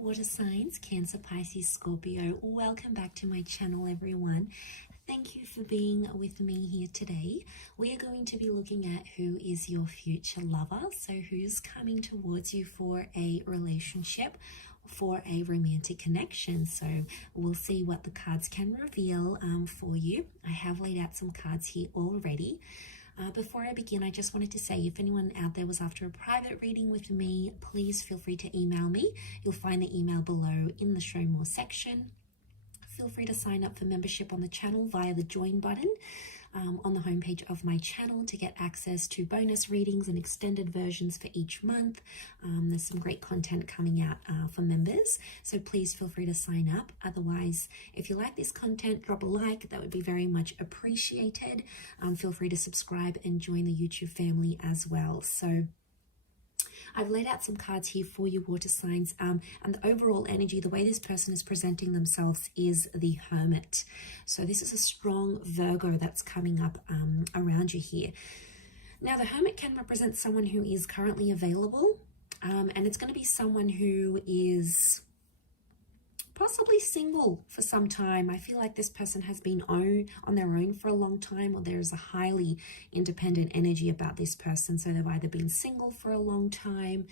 water signs, Cancer, Pisces, Scorpio. Welcome back to my channel, everyone. Thank you for being with me here today. We are going to be looking at who is your future lover. So who's coming towards you for a relationship, for a romantic connection. So we'll see what the cards can reveal for you. I have laid out some cards here already. Before I begin, I just wanted to say, if anyone out there was after a private reading with me, please feel free to email me. You'll find the email below in the Show More section. Feel free to sign up for membership on the channel via the join button on the homepage of my channel to get access to bonus readings and extended versions for each month. There's some great content coming out for members, so please feel free to sign up. Otherwise, if you like this content, drop a like. That would be very much appreciated. Feel free to subscribe and join the YouTube family as well. So I've laid out some cards here for you, water signs, and the overall energy, the way this person is presenting themselves is the Hermit. So this is a strong Virgo that's coming up around you here. Now, the Hermit can represent someone who is currently available, and it's going to be someone who is possibly single for some time. I feel like this person has been on their own for a long time, or there's a highly independent energy about this person. So they've either been single for a long time.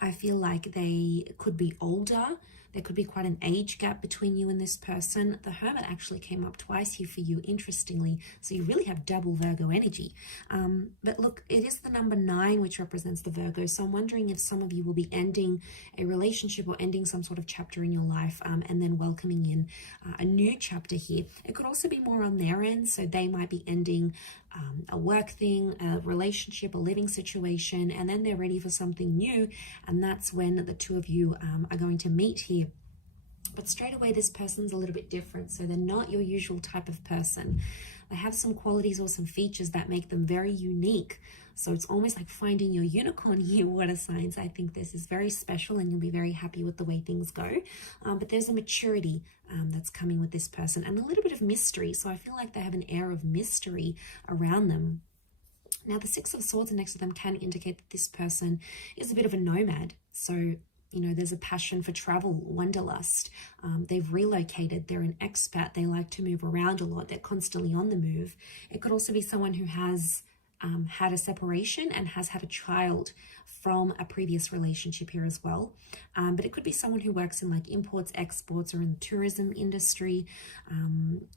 I feel like they could be older. There could be quite an age gap between you and this person. The Hermit actually came up twice here for you, interestingly. So you really have double Virgo energy. But look, it is the number 9, which represents the Virgo. So I'm wondering if some of you will be ending a relationship or ending some sort of chapter in your life and then welcoming in a new chapter here. It could also be more on their end. So they might be ending a work thing, a relationship, a living situation, and then they're ready for something new. And that's when the two of you are going to meet here. But straight away, this person's a little bit different. So they're not your usual type of person. They have some qualities or some features that make them very unique. So it's almost like finding your unicorn here, water signs. I think this is very special and you'll be very happy with the way things go. But there's a maturity that's coming with this person and a little bit of mystery. So I feel like they have an air of mystery around them. Now, the 6 of Swords next to them can indicate that this person is a bit of a nomad. So you know, there's a passion for travel, wanderlust. They've relocated. They're an expat. They like to move around a lot. They're constantly on the move. It could also be someone who has had a separation and has had a child from a previous relationship here as well. But it could be someone who works in like imports, exports, or in the tourism industry.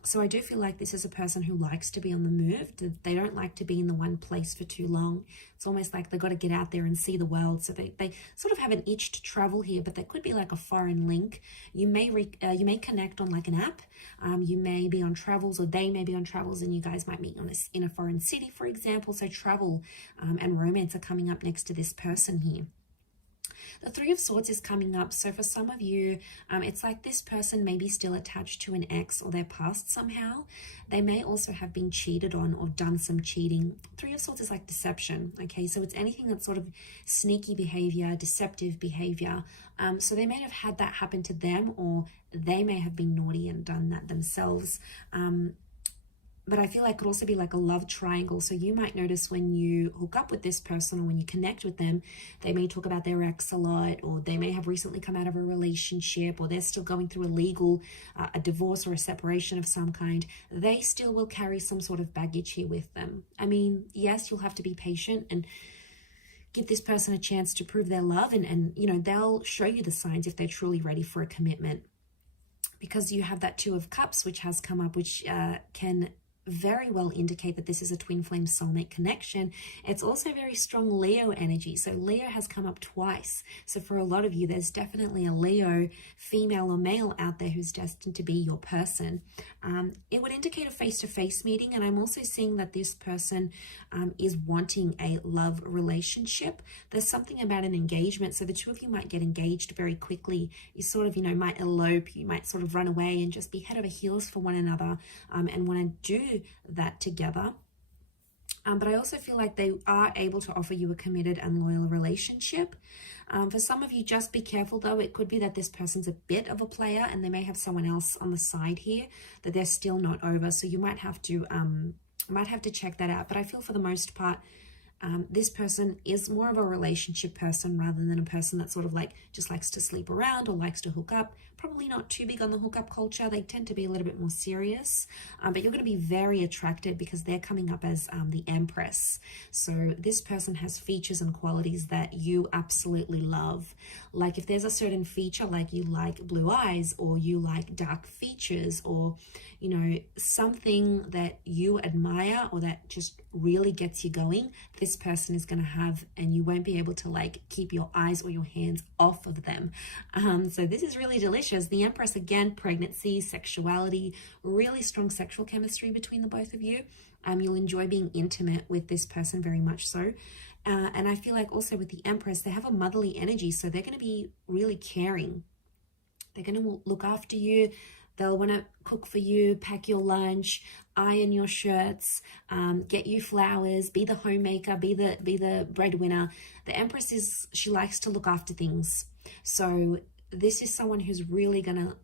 So I do feel like this is a person who likes to be on the move. They don't like to be in the one place for too long. It's almost like they've got to get out there and see the world. So they sort of have an itch to travel here, but there could be like a foreign link. You may connect on like an app. You may be on travels, or they may be on travels, and you guys might meet in a foreign city, for example. So travel and romance are coming up next to this person here. The 3 of Swords is coming up. So for some of you, it's like this person may be still attached to an ex or their past somehow. They may also have been cheated on or done some cheating. 3 of Swords is like deception. Okay, so it's anything that's sort of sneaky behavior, deceptive behavior. So they may have had that happen to them, or they may have been naughty and done that themselves. But I feel like it could also be like a love triangle. So you might notice when you hook up with this person or when you connect with them, they may talk about their ex a lot, or they may have recently come out of a relationship, or they're still going through a divorce or a separation of some kind. They still will carry some sort of baggage here with them. I mean, yes, you'll have to be patient and give this person a chance to prove their love. And you know, they'll show you the signs if they're truly ready for a commitment. Because you have that 2 of Cups, which has come up, which can very well indicate that this is a twin flame soulmate connection. It's also very strong Leo energy. So Leo has come up twice. So for a lot of you, there's definitely a Leo, female or male, out there who's destined to be your person. It would indicate a face-to-face meeting. And I'm also seeing that this person is wanting a love relationship. There's something about an engagement. So the 2 of you might get engaged very quickly. You sort of, you know, might elope. You might sort of run away and just be head over heels for one another and want to do that together. But I also feel like they are able to offer you a committed and loyal relationship. For some of you, just be careful though. It could be that this person's a bit of a player and they may have someone else on the side here that they're still not over. So you might have to check that out. But I feel for the most part, This person is more of a relationship person rather than a person that sort of like just likes to sleep around or likes to hook up. Probably not too big on the hookup culture. They tend to be a little bit more serious, but you're going to be very attracted because they're coming up as the empress. So this person has features and qualities that you absolutely love. Like if there's a certain feature, like you like blue eyes or you like dark features, or you know, something that you admire or that just really gets you going, this person is going to have, and you won't be able to like keep your eyes or your hands off of them. So this is really delicious. The empress, again, pregnancy, sexuality, really strong sexual chemistry between the both of you. You'll enjoy being intimate with this person, very much so. And I feel like also with the empress, they have a motherly energy, so they're going to be really caring. They're going to look after you. They'll want to cook for you, pack your lunch, iron your shirts, get you flowers, be the homemaker, be the breadwinner. The empress she likes to look after things. So this is someone who's really going to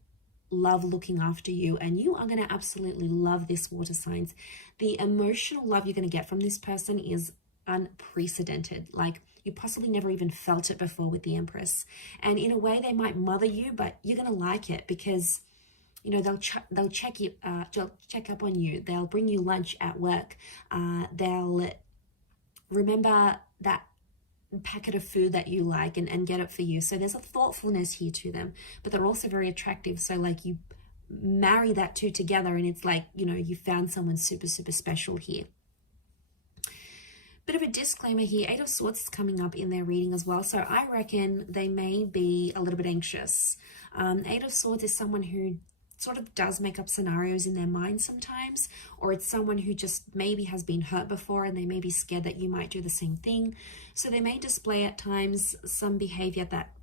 love looking after you, and you are going to absolutely love this, water signs. The emotional love you're going to get from this person is unprecedented. Like you possibly never even felt it before with the empress. And in a way, they might mother you, but you're going to like it because you know, they'll check up on you. They'll bring you lunch at work. They'll remember that packet of food that you like and get it for you. So there's a thoughtfulness here to them, but they're also very attractive. So like you marry that two together and it's like, you know, you found someone super, super special here. Bit of a disclaimer here, Eight of Swords is coming up in their reading as well. So I reckon they may be a little bit anxious. Eight of Swords is someone who sort of does make up scenarios in their mind sometimes, or it's someone who just maybe has been hurt before and they may be scared that you might do the same thing. So they may display at times some behavior that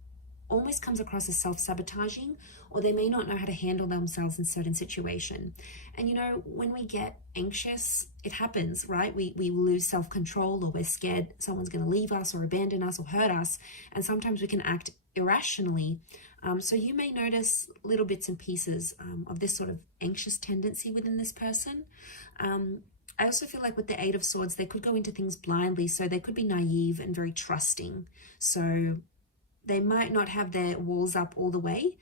almost comes across as self-sabotaging, or they may not know how to handle themselves in certain situation. And you know, when we get anxious, it happens, right? We lose self-control, or we're scared someone's going to leave us or abandon us or hurt us, and sometimes we can act irrationally. So you may notice little bits and pieces of this sort of anxious tendency within this person. I also feel like with the Eight of Swords, they could go into things blindly. So they could be naive and very trusting. So they might not have their walls up all the way.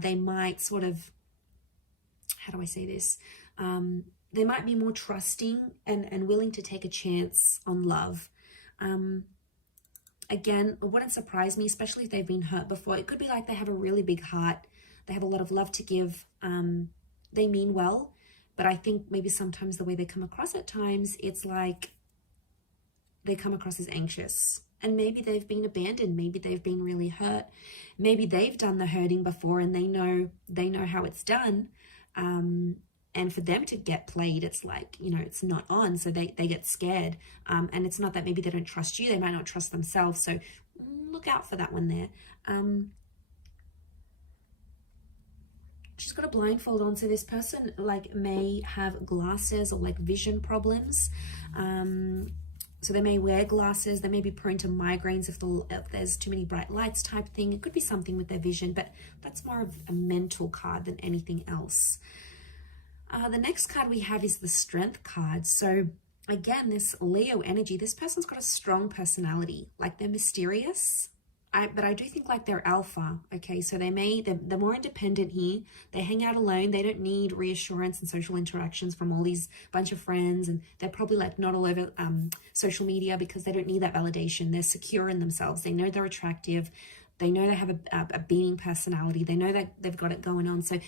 They might sort of, how do I say this? They might be more trusting and willing to take a chance on love. Again, it wouldn't surprise me, especially if they've been hurt before. It could be like they have a really big heart. They have a lot of love to give. They mean well, but I think maybe sometimes the way they come across at times, it's like they come across as anxious. And maybe they've been abandoned. Maybe they've been really hurt. Maybe they've done the hurting before and they know how it's done. And for them to get played, it's like, you know, it's not on. So they get scared. And it's not that maybe they don't trust you. They might not trust themselves. So look out for that one there. She's got a blindfold on. So this person like may have glasses or like vision problems. So they may wear glasses. They may be prone to migraines if there's too many bright lights type thing. It could be something with their vision, but that's more of a mental card than anything else. The next card we have is the Strength card. So again, this Leo energy, this person's got a strong personality. Like they're mysterious, but I do think like they're alpha. Okay, so they're more independent here. They hang out alone. They don't need reassurance and social interactions from all these bunch of friends. And they're probably like not all over social media because they don't need that validation. They're secure in themselves. They know they're attractive. They know they have a beaming personality. They know that they've got it going on. So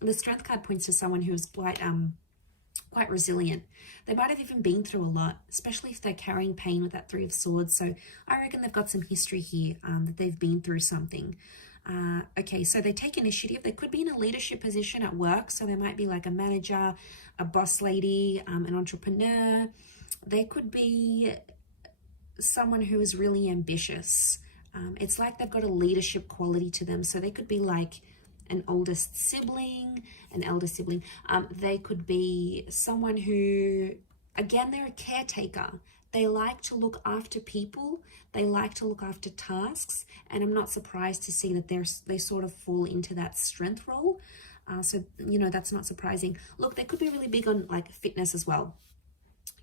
the Strength card points to someone who is quite resilient. They might have even been through a lot, especially if they're carrying pain with that Three of Swords. So I reckon they've got some history here, that they've been through something. Okay, so they take initiative. They could be in a leadership position at work. So they might be like a manager, a boss lady, an entrepreneur. They could be someone who is really ambitious. It's like they've got a leadership quality to them. So they could be like an oldest sibling, an elder sibling. They could be someone who, again, they're a caretaker. They like to look after people. They like to look after tasks. And I'm not surprised to see that they sort of fall into that strength role. So, you know, that's not surprising. Look, they could be really big on like fitness as well.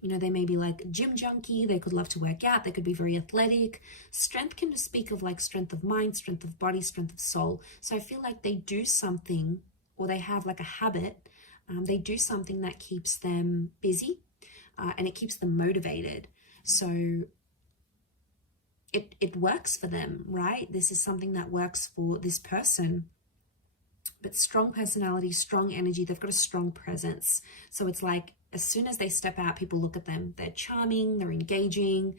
You know, they may be like gym junkie. They could love to work out. They could be very athletic. Strength can just speak of like strength of mind, strength of body, strength of soul. So I feel like they do something, or they have like a habit. They do something that keeps them busy, and it keeps them motivated. So it works for them, right? This is something that works for this person. But strong personality, strong energy, they've got a strong presence. So it's like as soon as they step out, people look at them. They're charming, they're engaging,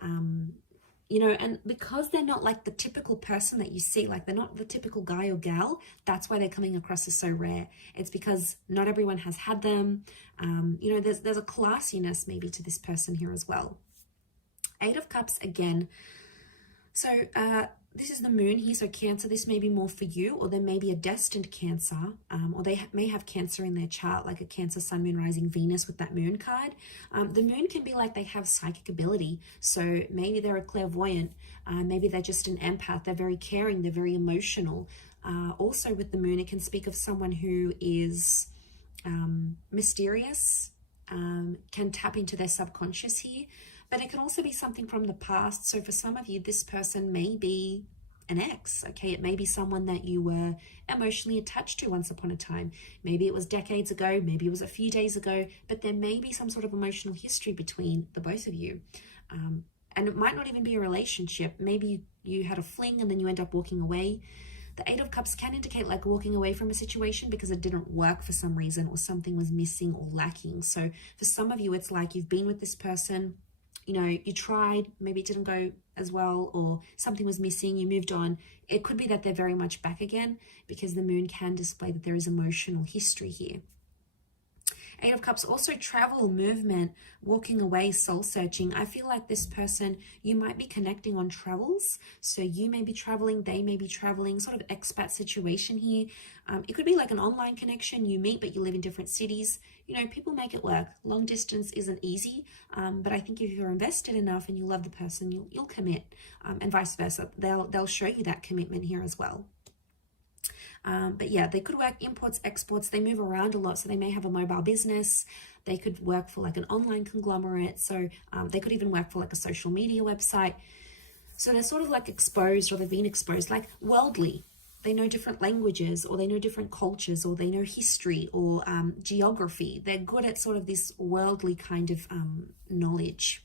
you know, and because they're not like the typical person that you see, like they're not the typical guy or gal, that's why they're coming across as so rare. It's because not everyone has had them. You know, there's a classiness maybe to this person here as well. 8 of Cups again. So this is the moon here, so Cancer, this may be more for you, or there may be a destined Cancer, or they may have Cancer in their chart, like a Cancer, Sun, Moon, Rising, Venus with that moon card. The moon can be like they have psychic ability, so maybe they're a clairvoyant, maybe they're just an empath, they're very caring, they're very emotional. Also with the moon, it can speak of someone who is mysterious, can tap into their subconscious here. But it can also be something from the past. So for some of you, this person may be an ex, okay? It may be someone that you were emotionally attached to once upon a time. Maybe it was decades ago, maybe it was a few days ago, but there may be some sort of emotional history between the both of you. And it might not even be a relationship. Maybe you had a fling and then you end up walking away. The 8 of Cups can indicate like walking away from a situation because it didn't work for some reason, or something was missing or lacking. So for some of you, it's like you've been with this person, you know, you tried, maybe it didn't go as well, or something was missing, you moved on. It could be that they're very much back again, because the moon can display that there is emotional history here. 8 of Cups, also travel, movement, walking away, soul searching. I feel like this person, you might be connecting on travels. So you may be traveling, they may be traveling, sort of expat situation here. It could be like an online connection. You meet, but you live in different cities. You know, people make it work. Long distance isn't easy, but I think if you're invested enough and you love the person, you'll commit, and vice versa. They'll show you that commitment here as well. But yeah, they could work imports, exports. They move around a lot, so they may have a mobile business. They could work for like an online conglomerate. So they could even work for like a social media website. So they're sort of like exposed, or they've been exposed, like worldly. They know different languages, or they know different cultures, or they know history, or geography. They're good at sort of this worldly kind of knowledge.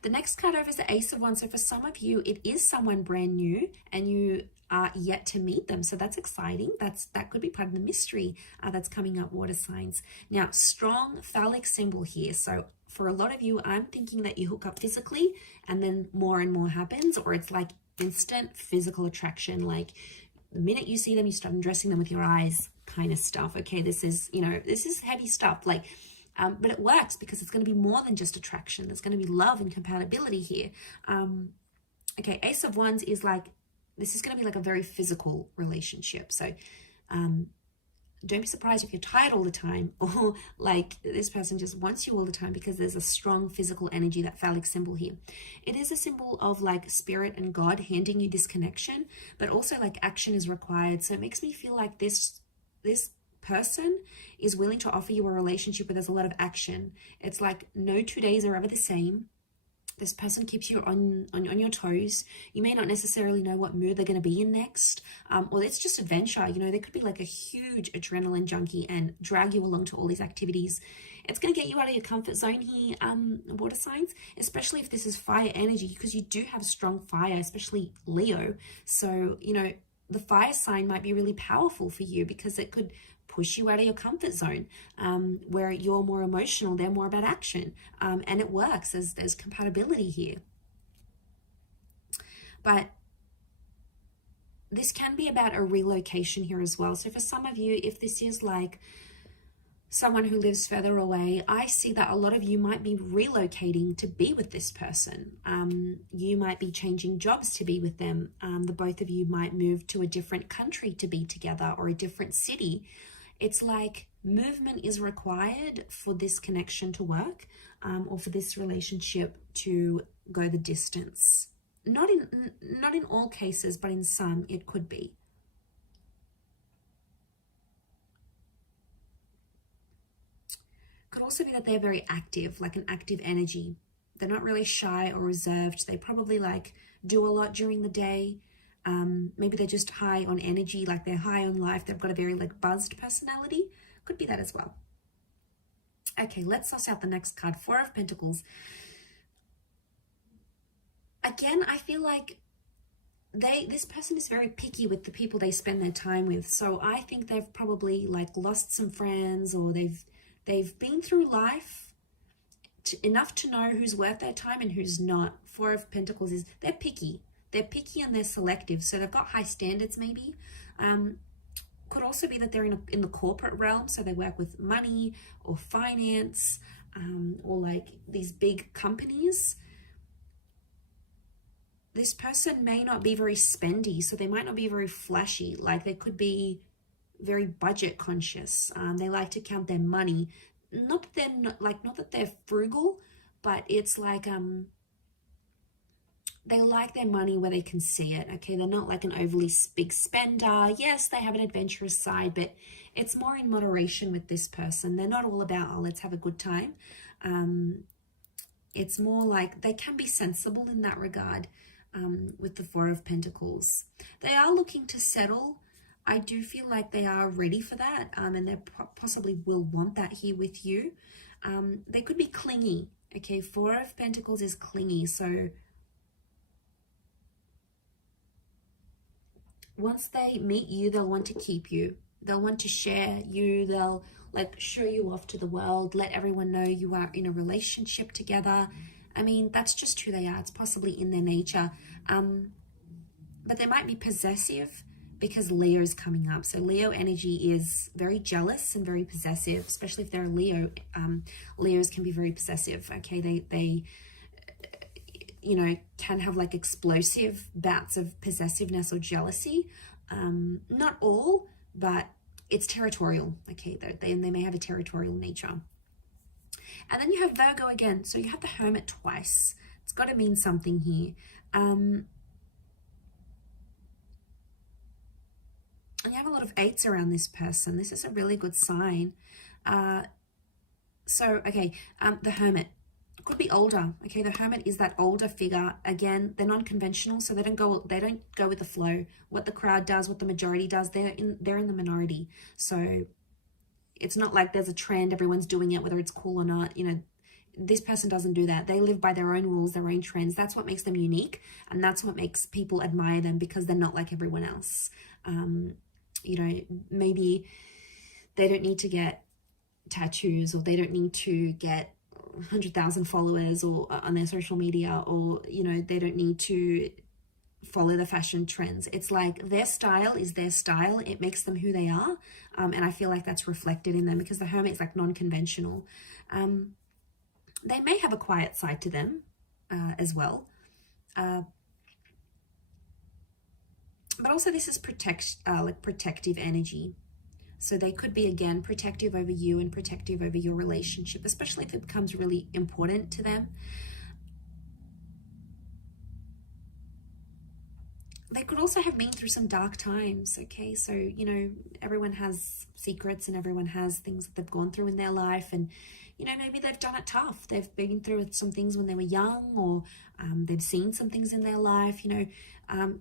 The next card over is the Ace of Wands. So for some of you, it is someone brand new and you are yet to meet them. So that's exciting. That could be part of the mystery that's coming up, water signs. Now, strong phallic symbol here. So for a lot of you, I'm thinking that you hook up physically and then more and more happens, or it's like instant physical attraction. Like the minute you see them, you start undressing them with your eyes kind of stuff. Okay, this is, you know, this is heavy stuff. Like, but it works because it's going to be more than just attraction. There's going to be love and compatibility here. Okay, Ace of Wands is like, this is going to be like a very physical relationship. So don't be surprised if you're tired all the time, or like this person just wants you all the time, because there's a strong physical energy, that phallic symbol here. It is a symbol of like spirit and God handing you this connection, but also like action is required. So it makes me feel like this person is willing to offer you a relationship where there's a lot of action. It's like no 2 days are ever the same. This person keeps you on your toes. You may not necessarily know what mood they're going to be in next, or it's just adventure. You know, they could be like a huge adrenaline junkie and drag you along to all these activities. It's going to get you out of your comfort zone here, water signs, especially if this is fire energy, because you do have strong fire, especially Leo. So, you know, the fire sign might be really powerful for you, because it could push you out of your comfort zone, where you're more emotional, they're more about action, and it works. There's compatibility here. But this can be about a relocation here as well. So for some of you, if this is like someone who lives further away, I see that a lot of you might be relocating to be with this person. You might be changing jobs to be with them. The both of you might move to a different country to be together, or a different city. It's like movement is required for this connection to work, or for this relationship to go the distance. Not in all cases, but in some it could be. Could also be that they're very active, like an active energy. They're not really shy or reserved. They probably like do a lot during the day. Maybe they're just high on energy, like they're high on life. They've got a very like buzzed personality. Could be that as well. Okay, let's suss out the next card. Four of Pentacles. Again, I feel like this person is very picky with the people they spend their time with. So I think they've probably like lost some friends, or they've been through life enough to know who's worth their time and who's not. Four of Pentacles is they're picky. They're picky and they're selective. So they've got high standards maybe. Could also be that they're in the corporate realm. So they work with money or finance, or like these big companies. This person may not be very spendy, so they might not be very flashy. Like they could be very budget conscious. They like to count their money. Not that they're frugal, but it's like they like their money where they can see it. Okay, they're not like an overly big spender. Yes, they have an adventurous side, but it's more in moderation with this person. They're not all about, oh, let's have a good time. It's more like they can be sensible in that regard. With the Four of Pentacles, they are looking to settle. I do feel like they are ready for that, and they possibly will want that here with you. They could be clingy. Okay, Four of Pentacles is clingy, so once they meet you, they'll want to keep you. They'll want to share you. They'll like show you off to the world, let everyone know you are in a relationship together. I mean, that's just who they are. It's possibly in their nature. But they might be possessive because Leo's coming up. So Leo energy is very jealous and very possessive, especially if they're a Leo. Leos can be very possessive. Okay, they you know, can have like explosive bouts of possessiveness or jealousy. Not all, but it's territorial. Okay, they may have a territorial nature. And then you have Virgo again. So you have the Hermit twice. It's got to mean something here. And you have a lot of eights around this person. This is a really good sign. The Hermit could be older. Okay, the Hermit is that older figure. Again, they're non-conventional, so they don't go with the flow. What the crowd does, what the majority does, they're in the minority. So it's not like there's a trend, everyone's doing it, whether it's cool or not. You know, this person doesn't do that. They live by their own rules, their own trends. That's what makes them unique, and that's what makes people admire them, because they're not like everyone else. You know, maybe they don't need to get tattoos, or they don't need to get 100,000 followers or on their social media, or, you know, they don't need to follow the fashion trends. It's like their style is their style. It makes them who they are. And I feel like that's reflected in them, because the Hermit is like non-conventional. They may have a quiet side to them as well. But also this is protective energy. So they could be, again, protective over you and protective over your relationship, especially if it becomes really important to them. They could also have been through some dark times, okay? So, you know, everyone has secrets and everyone has things that they've gone through in their life, and, you know, maybe they've done it tough. They've been through some things when they were young, or they've seen some things in their life, you know.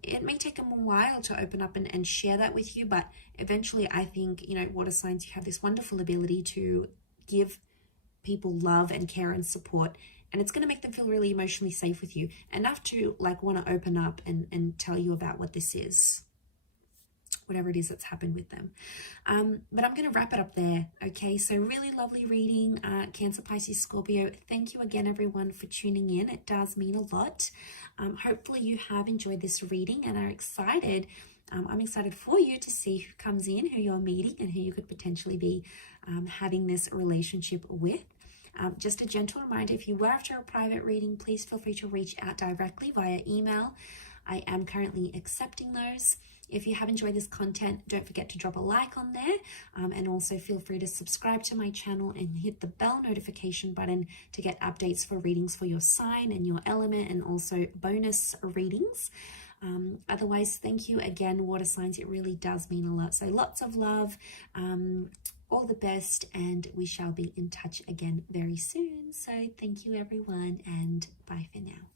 It may take them a while to open up and share that with you, but eventually I think, you know, water signs, you have this wonderful ability to give people love and care and support, and it's going to make them feel really emotionally safe with you, enough to like want to open up and tell you about what this is, whatever it is that's happened with them. But I'm going to wrap it up there. Okay, so really lovely reading, Cancer, Pisces, Scorpio. Thank you again, everyone, for tuning in. It does mean a lot. Hopefully you have enjoyed this reading and are excited. I'm excited for you to see who comes in, who you're meeting, and who you could potentially be having this relationship with. Just a gentle reminder, if you were after a private reading, please feel free to reach out directly via email. I am currently accepting those. If you have enjoyed this content, don't forget to drop a like on there, and also feel free to subscribe to my channel and hit the bell notification button to get updates for readings for your sign and your element, and also bonus readings. Otherwise, thank you again, water signs. It really does mean a lot. So lots of love. all the best, and we shall be in touch again very soon. So thank you everyone, and bye for now.